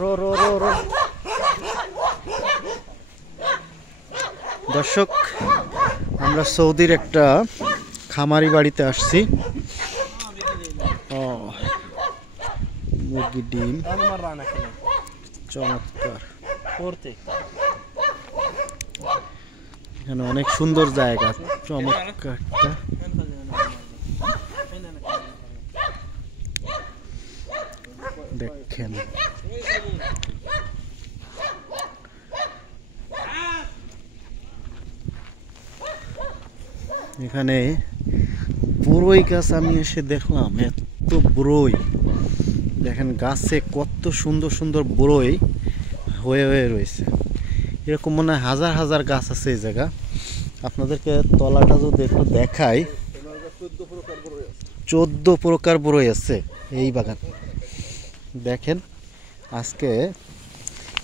Rho rho rho rho. দর্শক, আমরা সৌদির একটা খামারি বাড়িতে আসছি। মুরগির ডিম চমৎকার, এখানে অনেক সুন্দর জায়গা, চমৎকার। দেখেন এখানে বড়ই গাছ, আমি এসে দেখলাম এত বড়ই। দেখেন গাছে কত সুন্দর সুন্দর বড়ই হয়ে হয়ে রয়েছে। এরকম মনে হয় হাজার হাজার গাছ আছে এই জায়গা। আপনাদেরকে তলাটা যদি একটু দেখাই, 14 প্রকার বড়ই আছে এই বাগান। দেখেন আজকে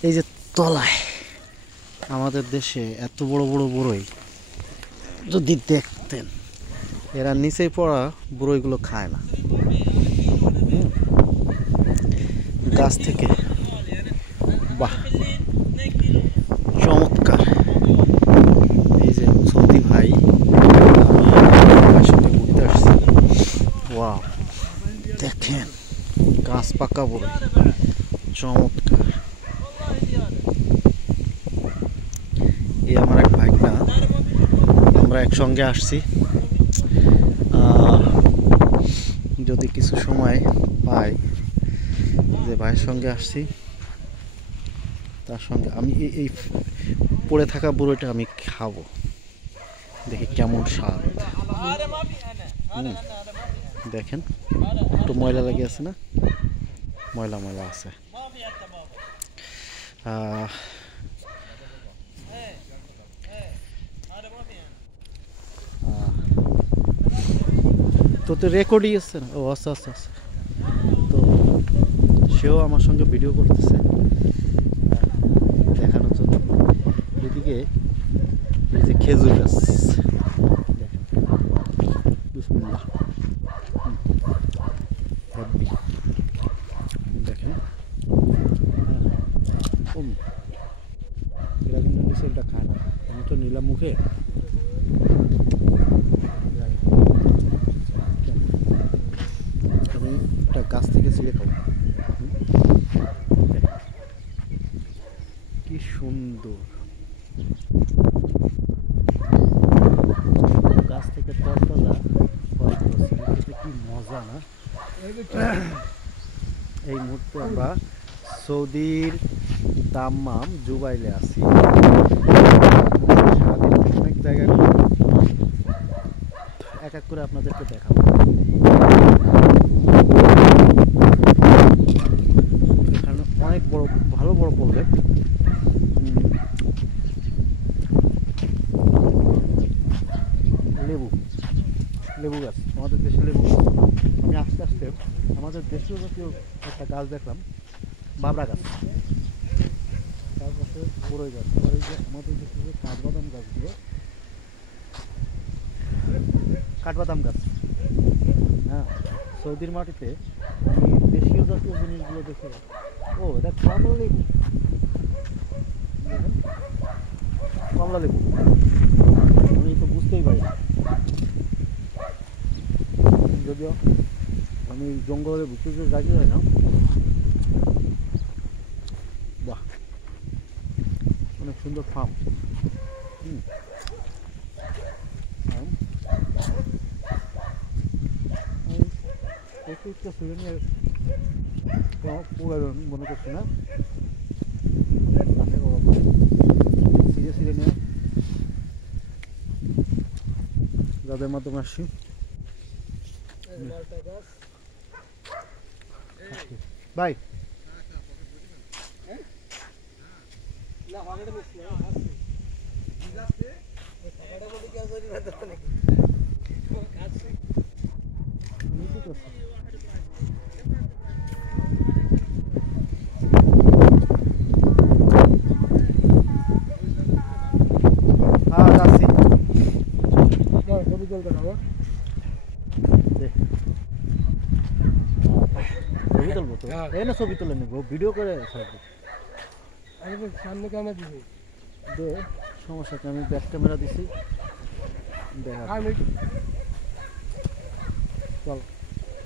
এই যে তলায়, আমাদের দেশে এত বড় বড় বড়ই যদি দেখতেন, এরা নিচেই পড়া বড়ইগুলো খায় না, গাছ থেকে। বাহ, চমৎকার। এই যে সৌদি ভাই, সাথে ঘুরতে আসছি। ওয়াও, দেখেন গাছ পাকা বড়ই, চমৎকার। এই আমার এক ভাইনা, আমরা একসঙ্গে আসছি। যদি কিছু সময় পাই, যে ভাইয়ের সঙ্গে আসছি, তার সঙ্গে আমি এই পড়ে থাকা বড়ইটা আমি খাবো, দেখি কেমন স্বাদ। দেখেন একটু ময়লা লেগে আছে না, ময়লা ময়লা আছে। তো রেকর্ডই আছে না? ও আচ্ছা আচ্ছা আচ্ছা। তো সেও আমার সঙ্গে ভিডিও করতেছে দেখানোর জন্য। এদিকে এই যে খেজুর গাছ, দেখেন এরা কিন্তু নিচেরটা খায় না, আমি তো নিলাম মুখে। আমি একটা গাছ থেকে ছিঁড়ে খাবো। কি সুন্দর গাছ থেকে তরতাজা ফল ধরছে, কি মজা না। এই মুহূর্তে আমরা সৌদির দাম্মাম জুবাইলে আছি। অনেক জায়গায় এক এক করে আপনাদেরকে দেখাবো। এখানে অনেক বড় ভালো বড় প্রজেক্ট। লেবু গাছ, আমাদের দেশে লেবু গাছ। আমি আস্তে আস্তে আমাদের দেশীয় জাতীয় একটা গাছ দেখলাম, বাবরা গাছ, তার পাশে বড়ই গাছ। আর এই যে আমাদের দেশে যে কাঠবাদাম গাছগুলো, কাঠবাদাম গাছ, হ্যাঁ, সৌদির মাটিতে আমি দেশীয় জাতীয় জিনিসগুলো দেখে, ও এটা কমলা লেবু, কমলা লেবু, আমি তো বুঝতেই পারি না। যদিও আমি জঙ্গলের ভিতরে যাই না। বাহ, অনেক সুন্দর ফার্ম। মনে করছি না, যাদের মাধ্যমে আসছি। ভাই ছবি তুলবো তো এই না ছবি তুলে নেবো ভিডিও করে ছাড়বো আরে সামনে ক্যামেরা দিবি দে সমস্যা কি আমি ব্যাক ক্যামেরা দিছি দেখা আমি চল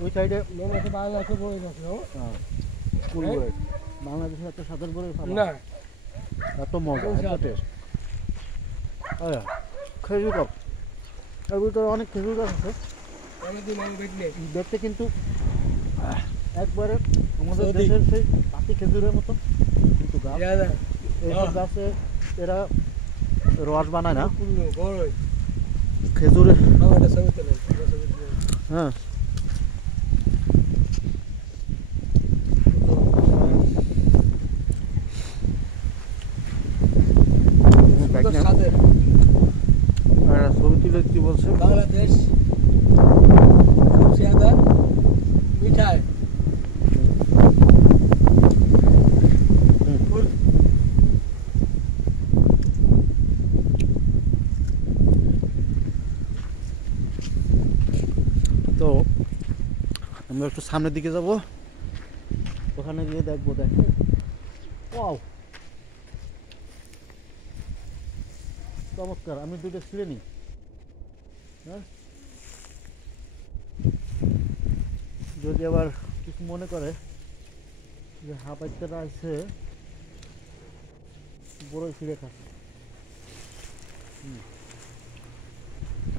ওই সাইডে মেয়েকে বাংলাদেশে বই আছে ফুল বই বাংলাদেশের একটা সাধারণ বই না এত মজা এত টেস্ট আয়া খেজুর কাপ এর ভিতরে অনেক খেজুর গাছ আছে অনেকদিন আমি দেখলে দেখতে কিন্তু একবারে আমাদের দেশের সেই পাতি খেজুরের মতো কিন্তু গাছ এইসব গাছে এরা রস বানায় না খেজুরে হ্যাঁ ছবি তুলে কি বলছে বাংলাদেশ মিঠাই তো আমরা একটু সামনের দিকে যাব ওখানে গিয়ে দেখবো দেখো ওয়াও চমৎকার আমি দুটো ছিঁড়ে নিই হ্যাঁ যদি আবার কিছু মনে করে যে হাঁপাইতেরা আছে বড়ই ছিঁড়ে থাকে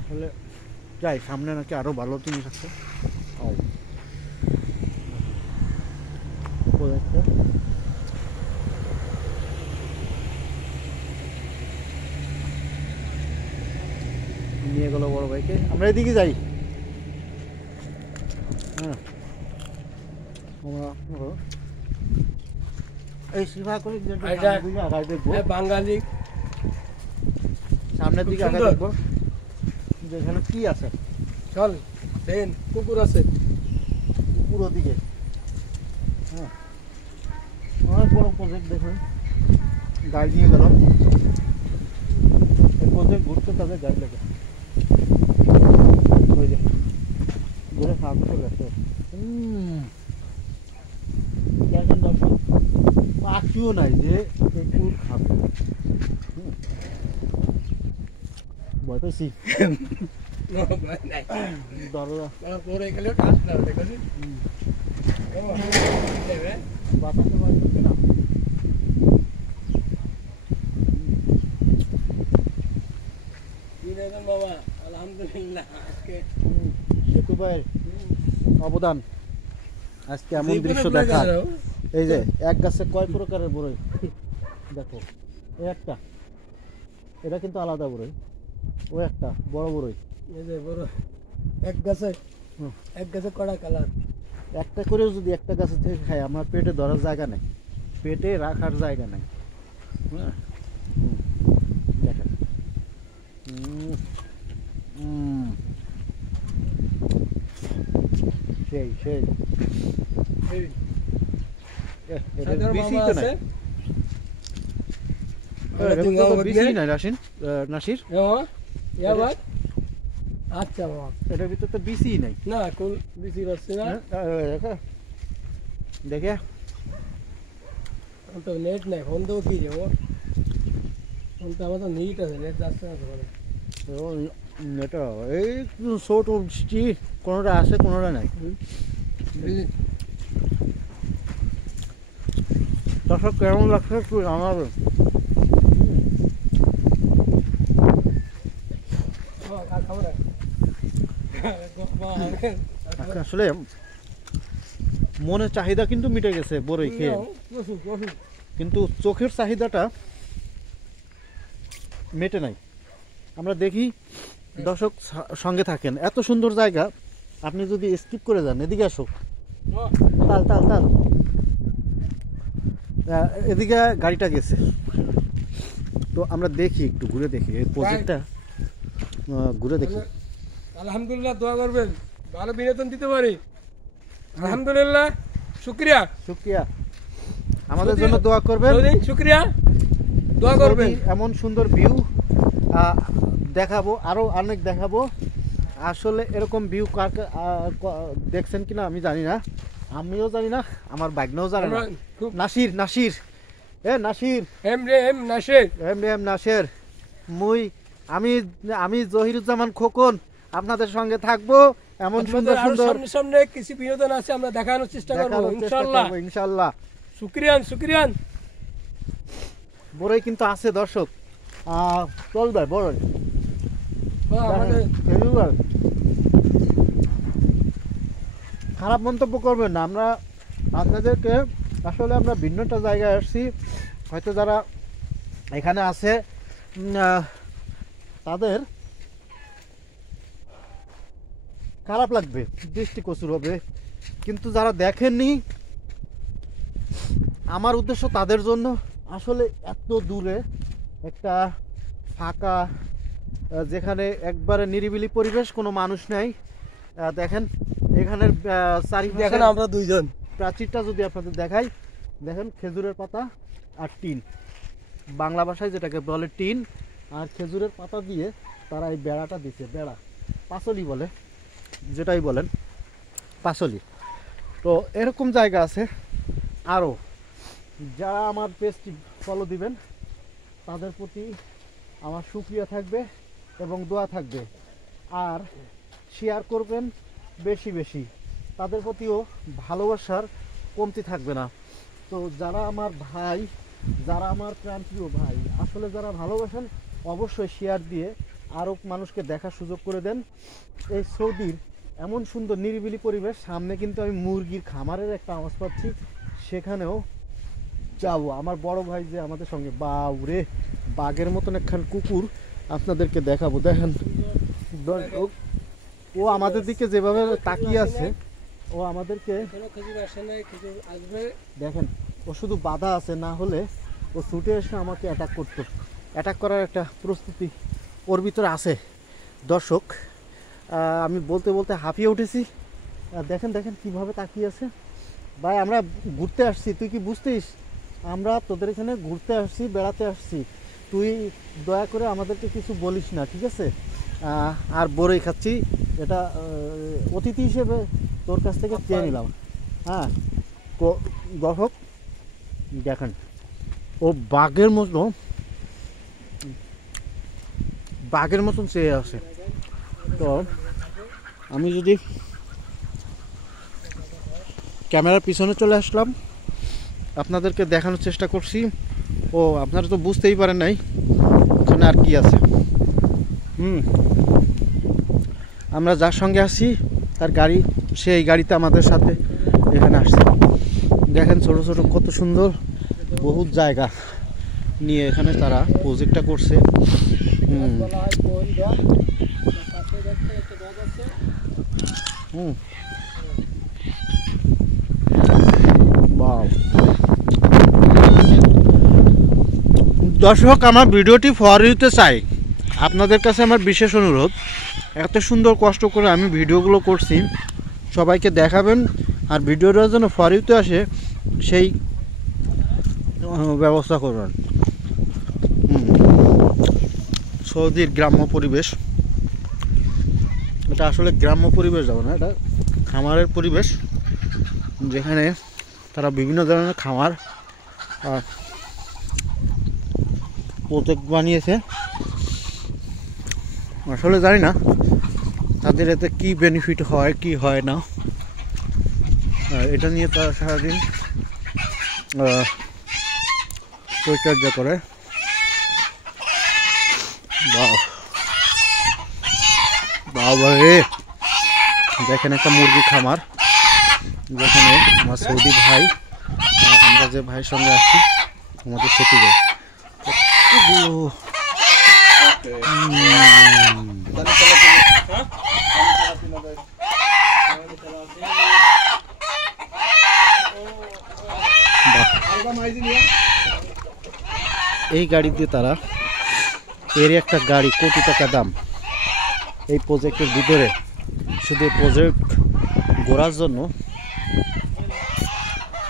আসলে যাই সামনে নাকি আরো ভালো জিনিস আছে নিয়ে গেল বড় ভাইকে আমরা এদিকে যাই হ্যাঁ এই শিবা করে দেখবো বাঙালি সামনের দিকে আগে দেখবো যে এখানে কি আছে চল দেন কুকুর আছে পুরো দিকে হ্যাঁ অনেক বড় প্রজেক্ট দেখুন গাড়ি নিয়ে গেল এই প্রজেক্ট ঘুরতে তাদের গাড়ি লাগে ওই যে ঘুরে সামনে চলে আসছে দেখেন দর্শক পাখিও নাই যে একটু খাবে ভয় পেয়েছি দরজা পরে গেলেও কাজ না দেখছি বাতাসে ভয় করছে না বাবা আলহামদুলিল্লাহ আজকে সেতু ভাইয়ের অবদান আজকে এমন দৃশ্য দেখা এই যে এক গাছে কয় প্রকারের বড়ই দেখো এই একটা এটা কিন্তু আলাদা বড়ই ও একটা বড় বড়ই এই যে বড় এক গাছে কড়া কালার একটা করেও যদি একটা গাছে থেকে খাই আমার পেটে ধরার জায়গা নেই পেটে রাখার জায়গা নেই হ্যাঁ দেখেন সেই সেই আচ্ছা এটার ভিতর তো বিসি নাই না কোন বিসি আছে না দেখে তো নেট নাই ফোন তো কি যাবো ফোন তো আমার তো নেট আছে নেট যাচ্ছে না তো এটা এই ছোট কোনোটা আছে কোনোটা নাই দর্শক কেমন লাগছে একটু জানাবেন আসলে মনের চাহিদা কিন্তু মিটে গেছে বড়ই খেয়ে কিন্তু চোখের চাহিদাটা মেটে নাই আমরা দেখি দর্শক সঙ্গে থাকেন এত সুন্দর জায়গা আপনি যদি স্কিপ করে যান এদিকে আসো তাল তাল তাল এদিকে গাড়িটা গেছে তো আমরা দেখি একটু ঘুরে দেখি এই প্রজেক্টটা ঘুরে দেখি আলহামদুলিল্লাহ দোয়া করবেন ভালো বিনোদন দিতে পারি আলহামদুলিল্লাহ শুকরিয়া শুকরিয়া আমাদের জন্য দোয়া করবেন শুকরিয়া দোয়া করবেন এমন সুন্দর ভিউ দেখাবো আরো অনেক দেখাবো আসলে এরকম ভিউ দেখছেন কিনা আমি জানি না আমিও জানি না, আমার ভাগ্নেও জানে না। আমরা খুব নাসির নাসির এ নাসির এম রে এম নাসির এম নাসের আমি আমি জহিরুজ্জামান খোকন আপনাদের সঙ্গে থাকবো। এমন সুন্দর সুন্দর সামনে সামনে কিছু বিনোদন আছে, আমরা দেখানোর চেষ্টা করব ইনশাআল্লাহ। ইনশাআল্লাহ। শুকরিয়ান শুকরিয়ান। বড়ই কিন্তু আছে দর্শক, চল ভাই বড়ই আমাদের খারাপ মন্তব্য করবেন না, আমরা আপনাদেরকে আসলে আমরা ভিন্নটা জায়গায় আসছি, হয়তো যারা এখানে আছে তাদের খারাপ লাগবে, দৃষ্টিকোচর হবে, কিন্তু যারা দেখেননি আমার উদ্দেশ্য তাদের জন্য। আসলে এত দূরে একটা ফাঁকা, যেখানে একবারে নিরিবিলি পরিবেশ, কোনো মানুষ নেই। দেখেন এখানের চারিপাশে, দেখেন আমরা দুইজন, প্রাচীরটা যদি আপনাদের দেখাই, দেখেন খেজুরের পাতা আর টিন, বাংলা ভাষায় যেটাকে বলে টিন আর খেজুরের পাতা দিয়ে তারা এই বেড়াটা দিচ্ছে, বেড়া পাঁচলি বলে, যেটাই বলেন পাঁচলি। তো এরকম জায়গা আছে আরও। যারা আমার পেজটি ফলো দিবেন তাদের প্রতি আমার শুকরিয়া থাকবে এবং দোয়া থাকবে, আর শেয়ার করবেন বেশি বেশি, তাদের প্রতিও ভালোবাসার কমতি থাকবে না। তো যারা আমার ভাই, যারা আমার প্রাণপ্রিয় ভাই, আসলে যারা ভালোবাসেন অবশ্যই শেয়ার দিয়ে আরও মানুষকে দেখার সুযোগ করে দেন। এই সৌদির এমন সুন্দর নিরিবিলি পরিবেশ, সামনে কিন্তু আমি মুরগির খামারের একটা আওয়াজ পাচ্ছি, সেখানেও যাবো। আমার বড় ভাই যে আমাদের সঙ্গে, বাউরে বাঘের মতন একখান কুকুর আপনাদেরকে দেখাবো। দেখেন ও আমাদের দিকে যেভাবে তাকিয়ে আছে, ও আমাদেরকে দেখেন, ও শুধু বাধা আছে, না হলে ও ছুটে এসে আমাকে অ্যাটাক করতো। অ্যাটাক করার একটা প্রস্তুতি ওর ভিতরে আছে দর্শক। আমি বলতে বলতে হাঁপিয়ে উঠেছি। দেখেন দেখেন কীভাবে তাকিয়ে আছে। ভাই আমরা ঘুরতে আসছি, তুই কি বুঝতিস? আমরা তোদের এখানে ঘুরতে আসছি, বেড়াতে আসছি, তুই দয়া করে আমাদেরকে কিছু বলিস না, ঠিক আছে? আর বড়ই খাচ্ছি, এটা অতিথি হিসেবে তোর কাছ থেকে চেয়ে নিলাম। হ্যাঁ দর্শক দেখেন, ও বাঘের মতন চেয়ে আছে। তো আমি যদি ক্যামেরার পিছনে চলে আসলাম, আপনাদেরকে দেখানোর চেষ্টা করছি। ও আপনারা তো বুঝতেই পারেন নাই ওখানে আর কি আছে। আমরা যার সঙ্গে আসছি তার গাড়ি, সেই গাড়িতে আমাদের সাথে এখানে আসছে। দেখেন ছোট ছোট কত সুন্দর বহুত জায়গা নিয়ে এখানে তারা প্রজেক্টটা করছে। দর্শক, আমার ভিডিওটি ফর ইউতে চাই, আপনাদের কাছে আমার বিশেষ অনুরোধ, এত সুন্দর কষ্ট করে আমি ভিডিওগুলো করছি, সবাইকে দেখাবেন, আর ভিডিওটা যেন ফর ইউতে আসে সেই ব্যবস্থা করবেন। সৌদির গ্রাম্য পরিবেশ, এটা আসলে গ্রাম্য পরিবেশ যাবে না, এটা খামারের পরিবেশ, যেখানে তারা বিভিন্ন ধরনের খামার প্রজেক্ট বানিয়েছে। আসলে জানি না তাদের এতে কি বেনিফিট হয় কি হয় না, এটা নিয়ে তারা সারাদিন পরিচর্যা করে। বাবা রে, দেখেন একটা মুরগি খামার, যেখানে আমার সৌদি ভাই, আমরা যে ভাইয়ের সঙ্গে আসছি আমাদের সেটি যায় কতগুলো। এই গাড়ি দিয়ে তারা, এর একটা গাড়ি কোটি টাকা দাম, এই প্রজেক্টের ভিতরে শুধু প্রজেক্ট ঘোরার জন্য,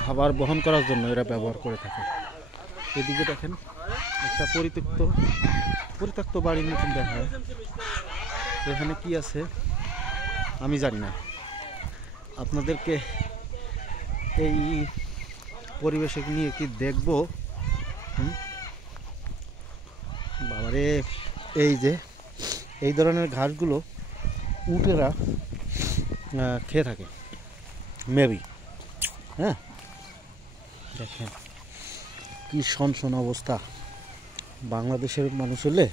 খাবার বহন করার জন্য এরা ব্যবহার করে থাকে। এদিকে দেখেন একটা পরিত্যক্ত বাড়ির মতন দেখায়। এখানে কি আছে আমি জানি না, আপনাদেরকে এই পরিবেশে নিয়ে কি দেখবো। বাবারে, এই যে এই ধরনের ঘাসগুলো উটেরা খেয়ে থাকে মেবি। হ্যাঁ, দেখেন কি শনশন অবস্থা। বাংলাদেশের মানুষ হলে,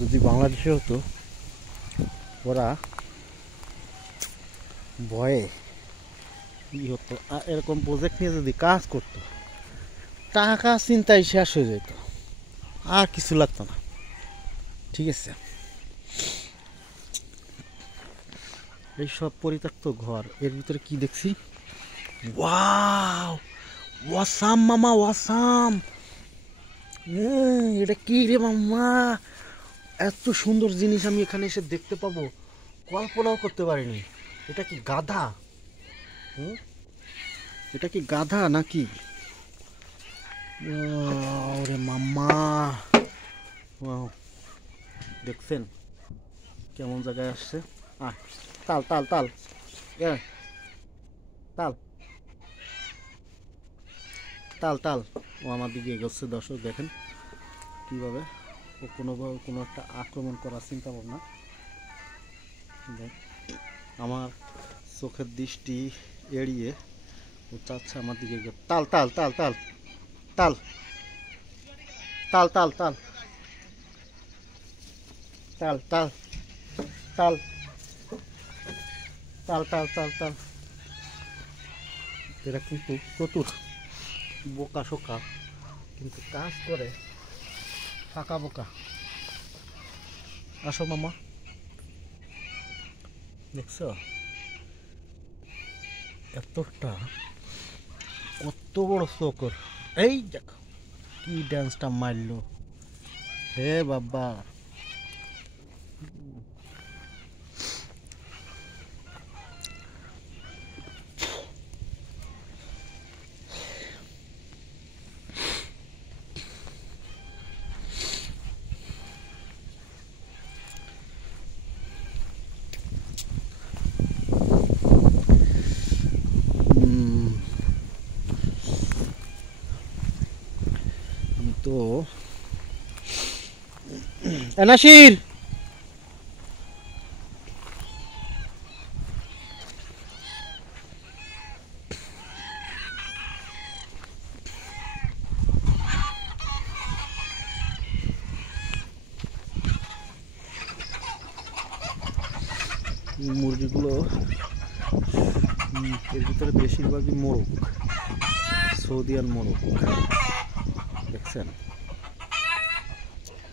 যদি বাংলাদেশে হতো, ওরা ভয়ে ই হতো। এরকম প্রজেক্ট নিয়ে যদি কাজ করতো, টাকা চিন্তায় শেষ হয়ে যেত, আর কিছু লাগতো না। ঠিক আছে, এইসব পরিত্যক্ত ঘর, এর ভিতরে কি দেখছি, ওয়াও, ওয়াসাম মামা, ওয়াসাম। এটা কি রে মামা, এত সুন্দর জিনিস আমি এখানে এসে দেখতে পাবো কল্পনাও করতে পারিনি। এটা কি গাধা? এটা কি গাধা নাকি? ওরে মাম্মা, দেখছেন কেমন জায়গায় আসছে। তাল তাল তাল তাল তাল তাল, ও আমার দিকে এগোচ্ছে। দর্শক দেখেন কিভাবে ও কোনো একটা আক্রমণ করার চিন্তা ভাবনা। আমার চোখের দৃষ্টি এড়িয়ে ও চাচ্ছে আমার দিকে। তাল তাল তাল তাল তাল তাল তাল তাল তাল তাল তাল তাল তাল তাল তাল। এরা কিন্তু চতুর, বোকা শোকা, কিন্তু কাজ করে ফাঁকা বোকা। আসো মামা, দেখছো এতটা, কত বড় চোখর। এই দেখো কি ডান্সটা মারলো, হে বাবা। আমি তো নাসির, মুরগিগুলো এর ভিতরে বেশিরভাগই মোরগ, সৌদিয়ান মোরগ। দেখছেন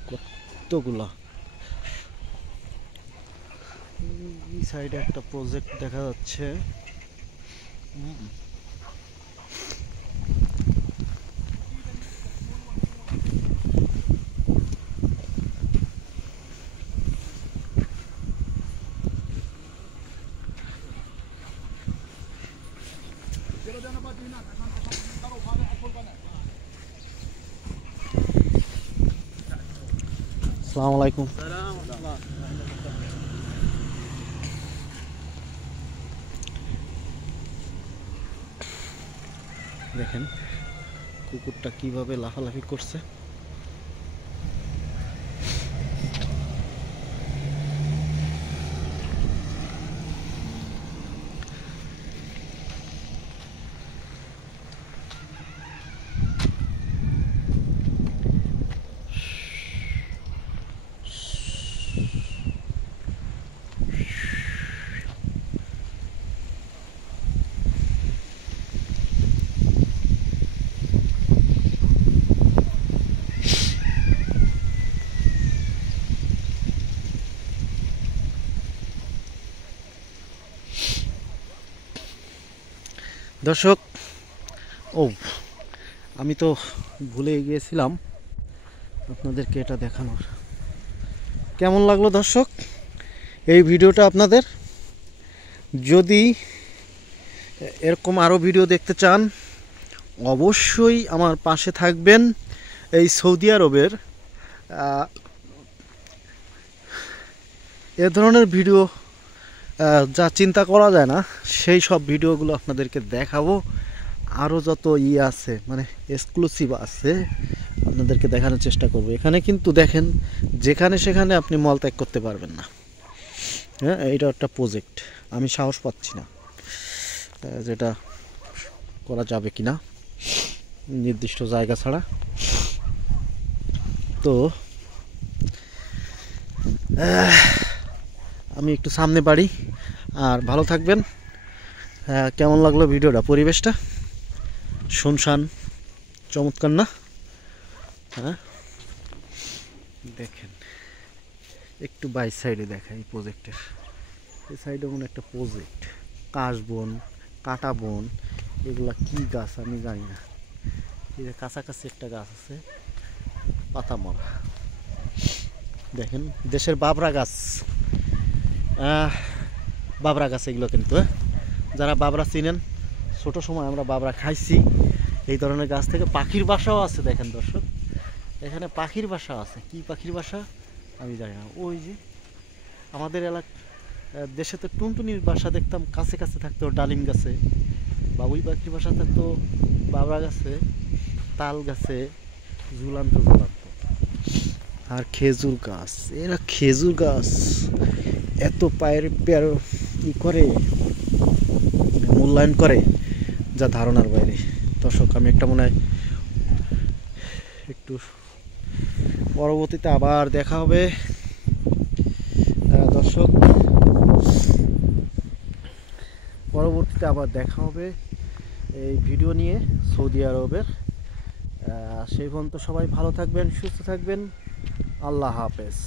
কতগুলা। এই সাইডে একটা প্রজেক্ট দেখা যাচ্ছে। আসসালামু আলাইকুম। দেখেন কুকুরটা কিভাবে লাফালাফি করছে। দর্শক, ও আমি তো ভুলে গিয়েছিলাম আপনাদেরকে এটা দেখানোর। কেমন লাগলো দর্শক এই ভিডিওটা আপনাদের? যদি এরকম আরও ভিডিও দেখতে চান অবশ্যই আমার পাশে থাকবেন। এই সৌদি আরবের এ ধরনের ভিডিও যা চিন্তা করা যায় না সেই সব ভিডিওগুলো আপনাদেরকে দেখাবো। আরও যত আছে মানে এক্সক্লুসিভ আছে আপনাদেরকে দেখানোর চেষ্টা করব। এখানে কিন্তু দেখেন যেখানে সেখানে আপনি মলত্যাগ করতে পারবেন না। হ্যাঁ, এটা একটা প্রজেক্ট, আমি সাহস পাচ্ছি না যেটা করা যাবে কি না নির্দিষ্ট জায়গা ছাড়া। তো আমি একটু সামনে বাড়ি, আর ভালো থাকবেন। কেমন লাগলো ভিডিওটা? পরিবেশটা শুনশান, চমৎকার না? হ্যাঁ, দেখেন একটু বাই সাইডে দেখাই প্রজেক্টের। এই সাইডে মনে একটা প্রজেক্ট, কাশবন, কাটা বন, এগুলা কি গাছ আমি জানি না। এই যে কাছাকাছি একটা গাছ আছে পাতা মরা, দেখেন দেশের বাবরা গাছ। বাবরা গাছ এগুলো কিন্তু, যারা বাবরা চিনেন, ছোট সময় আমরা বাবরা খাইছি। এই ধরনের গাছ থেকে পাখির বাসাও আছে দেখেন দর্শক, এখানে পাখির বাসা আছে। কি পাখির বাসা আমি জানি না। ওই যে আমাদের দেশে তো টুনটুনির বাসা দেখতাম কাছে কাছে থাকতো ডালিম গাছে, বাবুই পাখির বাসা থাকতো বাবরা গাছে, তাল গাছে ঝুলান্ত ঝুলান্ত। আর খেজুর গাছ, এরা খেজুর গাছ এত পায়ের পেয়ার ই করে, মূল্যায়ন করে যা ধারণার বাইরে। দর্শক আমি একটা মনে হয় একটু পরবর্তীতে আবার দেখা হবে দর্শক, পরবর্তীতে আবার দেখা হবে এই ভিডিও নিয়ে সৌদি আরবের। সেই পর্যন্ত সবাই ভালো থাকবেন, সুস্থ থাকবেন। আল্লাহ হাফেজ।